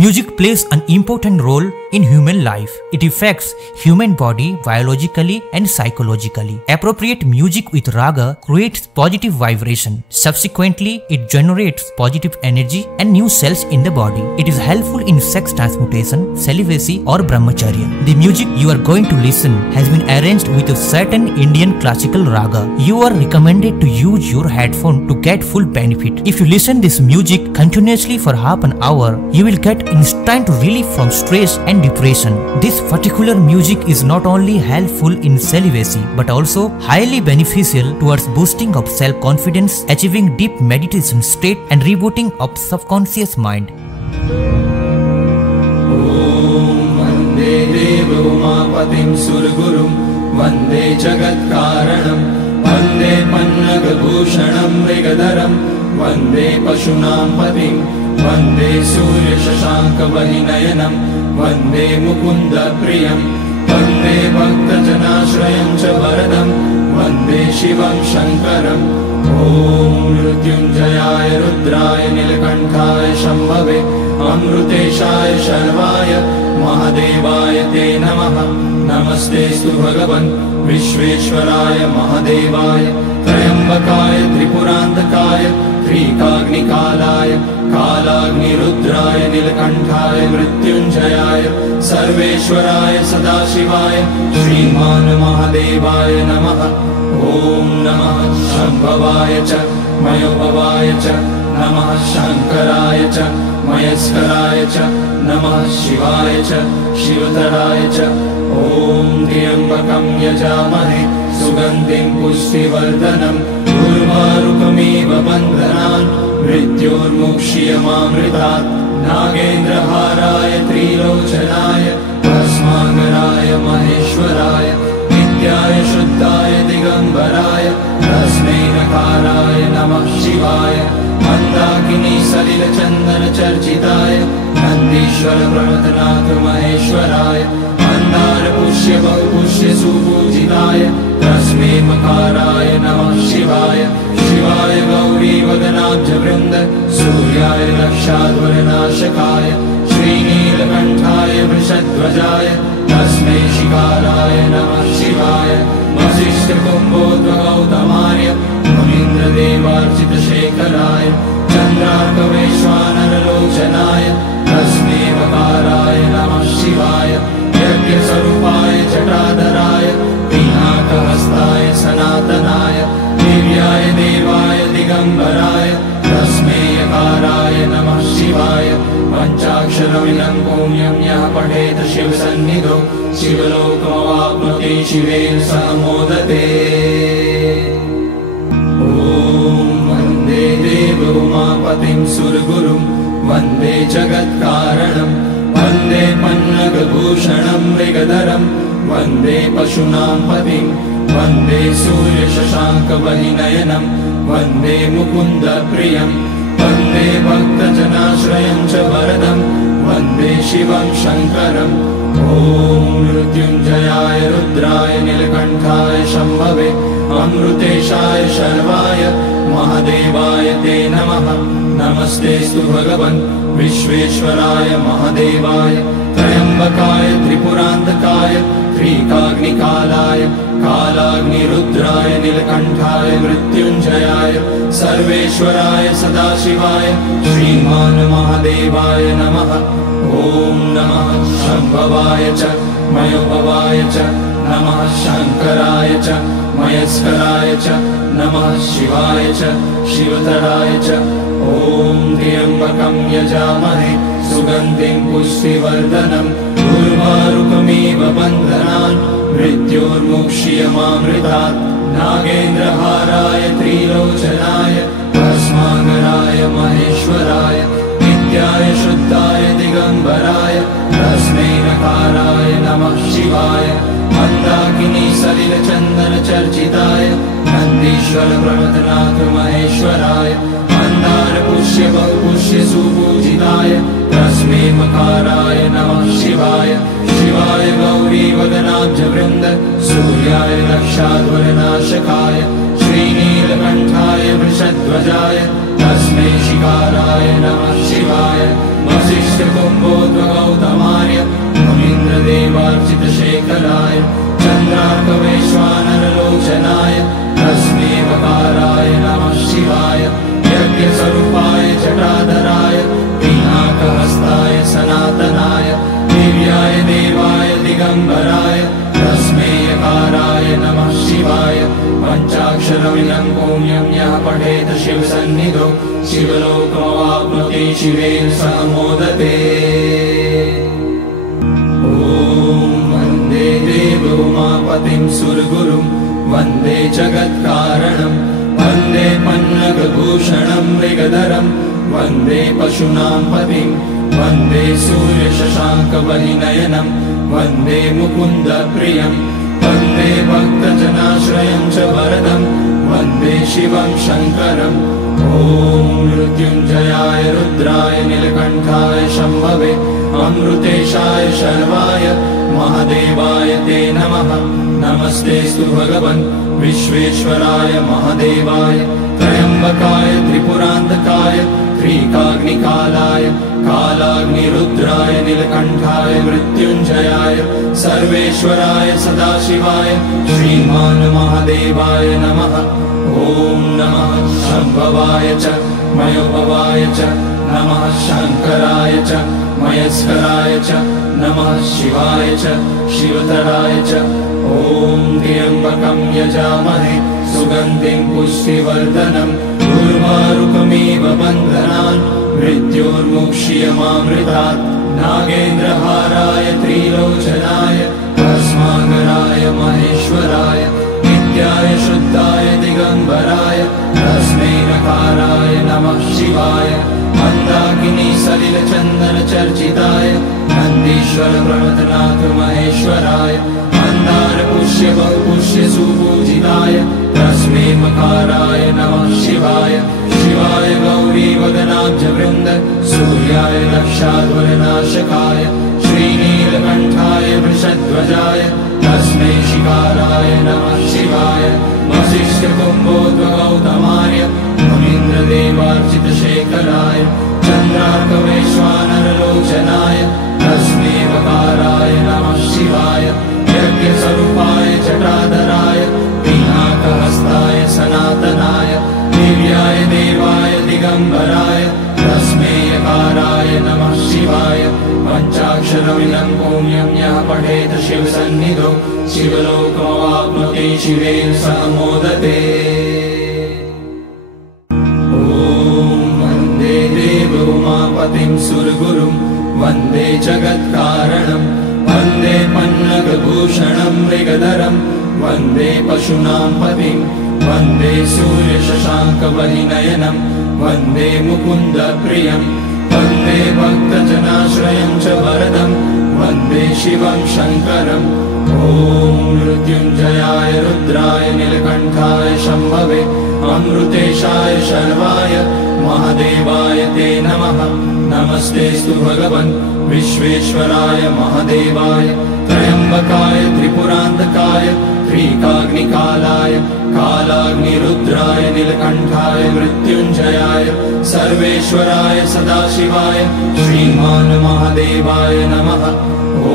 Music plays an important role in human life. It affects human body biologically and psychologically. Appropriate music with raga creates positive vibration. Subsequently, it generates positive energy and new cells in the body. It is helpful in sex transmutation, celibacy or brahmacharya. The music you are going to listen has been arranged with a certain Indian classical raga. You are recommended to use your headphone to get full benefit. If you listen this music continuously for half an hour, you will get instant relief from stress and depression. This particular music is not only helpful in celibacy but also highly beneficial towards boosting of self-confidence, achieving deep meditation state and rebooting of subconscious mind. वन्दे देवोमापतिं सुरगुरुं वन्दे जगत्कारणं वन्दे पन्नगभूषणं मृगधरं वन्दे पशूनां पतिं वन्दे सूर्यशशाङ्कवहिनयनं वन्दे मुकुन्दप्रियं वन्दे भक्तजनाश्रयं च वरदं वन्दे शिवं शङ्करम् ॐ मृत्युञ्जयाय रुद्राय नीलकण्ठाय शम्भवे अमृतेशाय शर्वाय महादेवाय ते नमः। नमस्तेस्तु भगवन् विश्वेश्वराय महादेवाय त्र्यम्बकाय त्रिपुरान्तकाय त्रिकाग्निकालाय कालाग्निरुद्राय नीलकण्ठाय मृत्युञ्जयाय सर्वेश्वराय सदाशिवाय श्रीमान् महादेवाय नमः। ॐ नमः शम्भवाय च मयोभवाय च नमः शङ्कराय च मयस्कराय च नमः शिवाय च शिवतराय च ॐ त्र्यम्बकं यजामहे सुगन्धिं पुष्टिवर्धनम् उर्वारुकमिव बन्धनान् मृत्योर्मुक्षीयमामृतात् नागेन्द्रहाराय त्रिलोचनाय भस्माङ्गराय महेश्वराय नित्याय शुद्धाय दिगम्बराय तस्मै नकाराय नमः शिवाय मन्दाकिनी सलिलचन्दनचर्चिताय नन्दीश्वर प्रणतनाथ महेश्वराय मन्दारपुष्य बहुपुष्य सुपूजिताय तस्मै मकाराय नमः शिवाय शिवाय गौरीवदनाब्जवृन्द सूर्याय रक्षाध्वरनाशकाय श्रीनीलकण्ठाय वृषध्वजाय तस्मै शिकाराय नमः शिवाय वसिष्ठकुम्भोद्भगौतमार्य मुनीन्द्रदेवार्चितशेखराय चन्द्रार्कवैश्वानरलोचनाय तस्मै वकाराय नमः शिवाय यज्ञस्वरूपाय जटाधराय पिनाकहस्ताय सनातनाय दिव्याय देवाय दिगम्बराय तस्मै यकाराय नमः शिवाय पञ्चाक्षरमिदं पुण्यं यः पठेत शिवसन्निधौ शिवलोकमवाप्नोति शिवेन सह मोदते। ॐ वन्दे देवोमापतिं सुरगुरुं वन्दे जगत्कारणं वन्दे पन्नगभूषणं मृगधरं वन्दे पशूनां पतिं वन्दे सूर्यशशाङ्कवहिनयनं वन्दे मुकुन्दप्रियं वन्दे भक्तजनाश्रयं च वरदं वन्दे शिवं शङ्करम् ॐ मृत्युञ्जयाय रुद्राय नीलकण्ठाय शम्भवे अमृतेशाय शर्वाय महादेवाय ते नमः। नमस्तेस्तु भगवन् विश्वेश्वराय महादेवाय त्र्यम्बकाय त्रिपुरान्तकाय त्रिकाग्निकालाय कालाग्निरुद्राय नीलकण्ठाय मृत्युञ्जयाय सर्वेश्वराय सदाशिवाय श्रीमान् महादेवाय नमः। ॐ नमः शम्भवाय च मयोभवाय च नमः शङ्कराय च मयस्कराय च नमः शिवाय च शिवतराय च ॐ त्र्यम्बकं यजामहे सुगन्धिं पुष्टिवर्धनम् उर्वारुकमिव बन्धनान् मृत्योर्मुक्षीयमामृतात् नागेन्द्रहाराय त्रिलोचनाय भस्माङ्गराय महेश्वराय नित्याय शुद्धाय दिगम्बराय तस्मै नकाराय नमः शिवाय मन्दाकिनी सलिलचन्दनचर्चिताय नन्दीश्वर प्रणतनाथ महेश्वराय मन्दारपुष्य बहुपुष्य सुपूजिताय तस्मै मकाराय नमः शिवाय शिवाय गौरीवदनाब्जवृन्द सूर्याय रक्षाध्वरनाशकाय श्रीनीलकण्ठाय वृषध्वजाय तस्मै शिकाराय नमः शिवाय वसिष्ठकुम्भो शिवसन्निधौ शिवलोकमवाप्नोति शिवेन सह मोदते। वन्दे देवोमापतिं सुरगुरुं वन्दे जगत्कारणं वन्दे पन्नगभूषणं मृगधरं वन्दे पशूनां पतिं वन्दे सूर्यशशाङ्कवहिनयनं वन्दे मुकुन्दप्रियं वन्दे भक्तजनाश्रयं च वरदं वन्दे शिवं शङ्करम्। ॐ मृत्युञ्जयाय रुद्राय नीलकण्ठाय शम्भवे अमृतेशाय शर्वाय महादेवाय ते नमः। नमस्तेऽस्तु भगवन् विश्वेश्वराय महादेवाय त्र्यम्बकाय त्रिपुरान्तकाय त्रिकाग्निकालाय कालाग्निरुद्राय नीलकण्ठाय मृत्युञ्जयाय सर्वेश्वराय सदाशिवाय श्रीमान् महादेवाय नमः। ॐ नमः शम्भवाय च मयोभवाय च नमः शङ्कराय च मयस्कराय च नमः शिवाय च शिवतराय च। ॐ त्र्यम्बकं यजामहे सुगन्धिं पुष्टिवर्धनम् उर्वारुकमिव बन्धनान् मृत्योर्मुक्ष्यमामृतात्। नागेन्द्रहाराय त्रिलोचनाय भस्माकराय महेश्वराय नित्याय शुद्धाय दिगम्बराय तस्मै नकाराय नमः शिवाय। मन्दाकिनी सलिलचन्दनचर्चिताय नन्दीश्वर प्रमथनाथ महेश्वराय मन्दारपुष्य बहुपुष्य सुपूजिताय तस्मै मकाराय नमः शिवाय। शिवाय गौरीवदनाब्जवृन्द सूर्याय रक्षाध्वरनाशकाय श्रीनीलकण्ठाय वृषध्वजाय तस्मै शिकाराय नमः शिवाय। वसिष्ठकुम्भोद्भगौतमार्य मुनीन्द्रदेवार्चितशेखराय चन्द्रार्कवैश्वानरलोचनाय तस्मै वकाराय नमः शिवाय। यज्ञस्वरूपाय जटाधराय पिनाकहस्ताय सनातनाय दिव्याय देवाय दिगम्बराय तस्मै यकाराय नमः शिवाय। पञ्चाक्षरमिदं पुण्यं यः पठेत शिवसन्निधौ शिवलोकमवाप्नोति शिवेन सह मोदते। ॐ वन्दे देवोमापतिं सुरगुरुं वन्दे जगत्कारणं वन्दे पन्नगभूषणं मृगधरं वन्दे पशूनां पतिं वन्दे सूर्यशशाङ्कवहिनयनं वन्दे मुकुन्दप्रियं वन्दे भक्तजनाश्रयं च वरदं वन्दे शिवं शङ्करम्। ॐ मृत्युञ्जयाय रुद्राय नीलकण्ठाय शम्भवे अमृतेशाय शर्वाय महादेवाय ते नमः। नमस्तेऽस्तु भगवन् विश्वेश्वराय महादेवाय त्र्यम्बकाय त्रिपुरान्तकाय त्रिकाग्निकालाय कालाग्निरुद्राय नीलकण्ठाय मृत्युञ्जयाय सर्वेश्वराय सदाशिवाय श्रीमान् महादेवाय नमः। ॐ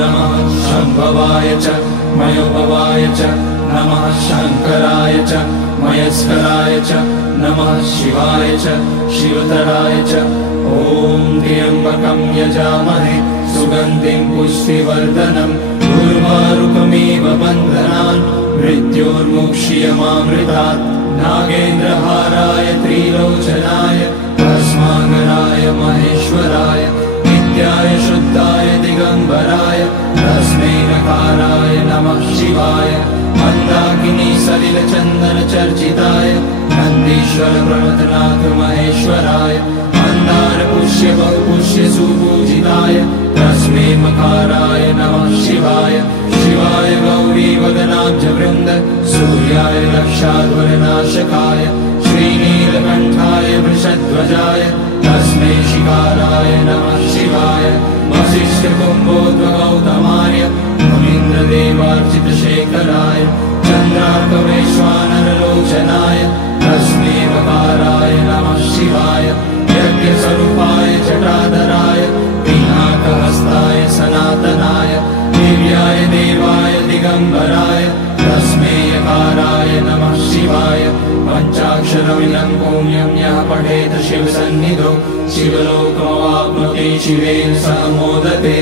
नमः शम्भवाय च मयोभवाय च नमः शङ्कराय च मयस्कराय च नमः शिवाय च शिवतराय च। ॐ त्र्यम्बकं यजामहे सुगन्धिं पुष्टिवर्धनम् उर्वारुकमिव बन्धनान् मृत्योर्मुक्ष्यमामृतात्। नागेन्द्रहाराय त्रिलोचनाय भस्माकराय महेश्वराय नित्याय शुद्धाय दिगम्बराय तस्मै नकाराय नमः शिवाय। मन्दाकिनी सलिलचन्दनचर्चिताय नन्दीश्वर प्रमथनाथ महेश्वराय मन्दारपुष्य बहुपुष्य सुपूजिताय तस्मै मकाराय नमः शिवाय। शिवाय गौरीवदनाब्जवृन्द सूर्याय रक्षाध्वरनाशकाय श्रीनीलकण्ठाय वृषध्वजाय तस्मै शिकाराय नमः शिवाय। वसिष्ठकुम्भोद्भगौतमार्य मुनीन्द्रदेवार्चितशेखराय चन्द्रार्कवैश्वानरलोचनाय तस्मै वकाराय नमः शिवाय। यज्ञस्वरूपाय जटाधराय पिनाकहस्ताय सनातनाय दिव्याय देवाय दिगम्बराय तस्मै यकाराय नमः शिवाय। पञ्चाक्षरमिदं पुण्यं यः पठेत शिवसन्निधौ शिवलोकमवाप्नोति शिवेन सह मोदते।